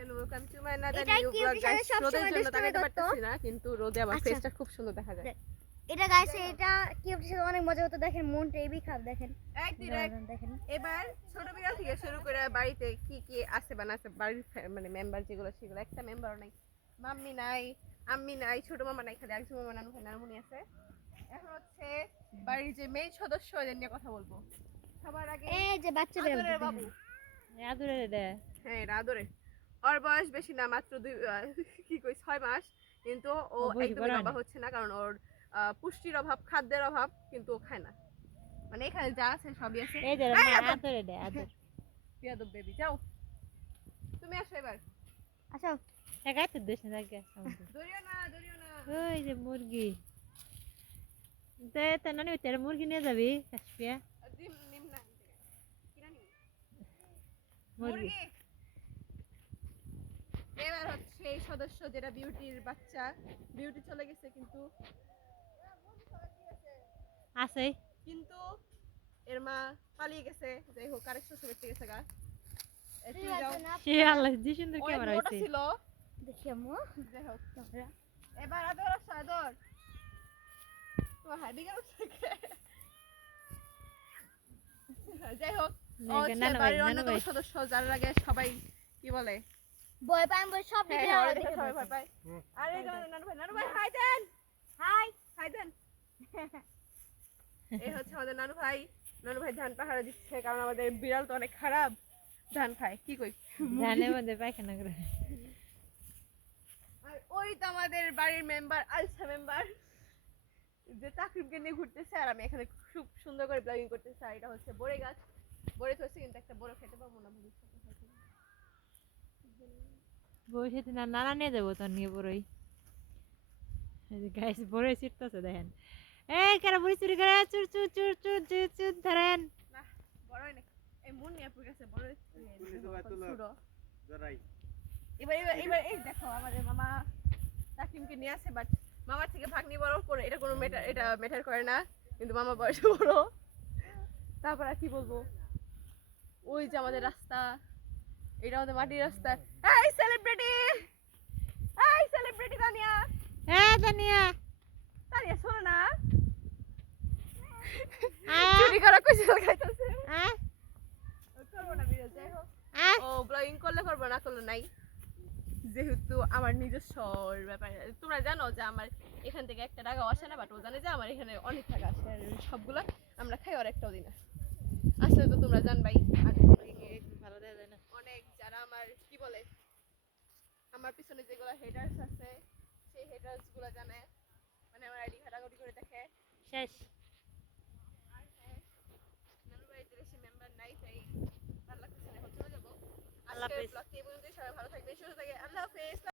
and welcome to my another এটাই new কি vlog বিশালের guys. সব রোদের সময় জন্য দুষ্টুমি তাকাইতে করতো। পারতেছি না কিন্তু রোদে আমার আচ্ছা। ফেসটা খুব সুন্দর দেখা যায়। এটা গাইস এটা কি বিশাল অনেক মজা হতো দেখেন মনটা এবি খারাপ দেখেন এক ডিরেক্ট দেখেন এবার ছোট বিড়াল থেকে শুরু করে বাড়িতে কি কি আছে বা না আছে বাড়ির মানে মেম্বার যেগুলো সেগুলো একটা মেম্বারও নাই, মাম্মি নাই, আম্মি নাই, ছোট মামা নাই, খালি একজন মামা নানু ভাই নানুমণি আছে। এখন হচ্ছে বাড়ির যে মেইন সদস্য এদের নিয়ে কথা বলবো। সবার আগে এই যে বাচ্চা আদরের বেরোবে বাবু। আদরে দে হ্যাঁ এটা আদরে। ওর বয়স বেশি না, মাত্র কি কই 6 মাস, কিন্তু ও ও বুঝি একদমই বড় লম্বা না। হচ্ছে না কারণ ওর পুষ্টির অভাব, খাদ্যের অভাব, কিন্তু ও খায় না। মানে এখানে যা আছে সবই আছে। এই যে এই মা আদর, আদরে দে আদর বিয়াদব বেবি যাও তুমি আসো এবার। আচ্ছা একাই তো দেশ না লাগে দরিও না দরিও না। ওই যে মুরগি তে তে নানি তেরে মুরগি নিয়ে যাবি কাশপিয়া ডিম নিম না কিনা নিম মুরগি মুরগি। এবার হচ্ছে এই সদস্য যেটা বিউটির বাচ্চা, বিউটি চলে গেছে কিন্তু আছে কিন্তু এর মা পালিয়ে গেছে, যাই হোক আরেক শ্বশুর বাড়িতে গেছে গা। তুই যাও। সে আল্লাহ যে সুন্দর অনেক ক্যামেরা মোটা হইছে ছিল, দেখি আম্মু যাই হোক এবার আদর আসো আদর। তোমার হাডি গেল যাই হোক ও হচ্ছে নানু ভাই বাড়ির নানু অন্যতম ভাই সদস্য, যার আগে সবাই কি বলে বয় পাই বয় সব হ্যাঁ, দিকে হ্যাঁ, ওরা দেখে সবাই ভয় পায়। আরে এই যে আমাদের নানু ভাই হাই দেন, হাই হাই দেন। এই হচ্ছে আমাদের নানু ভাই ধান পাহারা দিচ্ছে কারণ আমাদের বিড়াল তো অনেক খারাপ, ধান খায় কি কই। ধানে মধ্যে পায়খানা করে আর ওই তো আমাদের বাড়ির মেম্বার, আলসা মেম্বার, যে চাকরিকে নিয়ে ঘুরতেছে আর আমি এখানে খুব সুন্দর করে ব্লগিং করতেছি। আর এটা হচ্ছে বড়ে গাছ, বড়ে তো হচ্ছে কিন্তু একটা বড় খেতে পাবো না ভবিষ্যতে হয়তো। বসে না নানা নিয়ে যাবো তোর নিয়ে বড়ই গাইস বড়ই ছিটতেছে দেখেন এই কারা বুড়ি চুরি করে চুর চুর চুর চুর চুর চুর ধরেন না বড়ই না, এই মন নিয়ে পড়ে গেছে বড় ছোট। এবার এবার এবার এই দেখো আমাদের মামা তাকিমকে নিয়ে আসে, বাট মামার থেকে ভাগ্নি বড় করে এটা কোনো ম্যাটার, এটা ম্যাটার করে না, কিন্তু মামা বয়সে বড়। তারপর আর কি বলবো, ওই যে আমাদের রাস্তা, এটা আমাদের মাটির রাস্তা। এই সেলিব্রিটি, এই সেলিব্রিটি তানিয়া, হ্যাঁ জানিয়া তানিয়া শোনো না, আয়া চুরি করা কইছে খাইতেছে। আয় করবো না ভিডিও, যাই হোক আয় ও ব্লগিং করলে করবো, না করলে নাই, যেহেতু আমার নিজস্ব ব্যাপার। তোমরা জানো যে আমার এখান থেকে একটা টাকাও আসে না, বাট ও জানে যে আমার এখানে অনেক টাকা আসে, আর সবগুলো আমরা খাই আর একটাও দিই না। আসলে তো তোমরা জানবাই ভালো দেয়া যায় না অনেক যারা আমার কি বলে আমার পিছনে যেগুলো হেটার্স আছে, সেই হেটার্স গুলো জানে, মানে আমার আইডি ঘাটাঘাটি করে দেখে। শেষ আর হ্যাঁ, নানু বাড়িতে বেশি মেম্বার নাই, তাই ভালো লাগতেছে না, এখন চলে যাবো। আল্লাহ আজকের হাফেজ। ব্লগটি এই পর্যন্তই, সবাই ভালো থাকবে, সুস্থ থাকবে, আল্লাহ হাফেজ।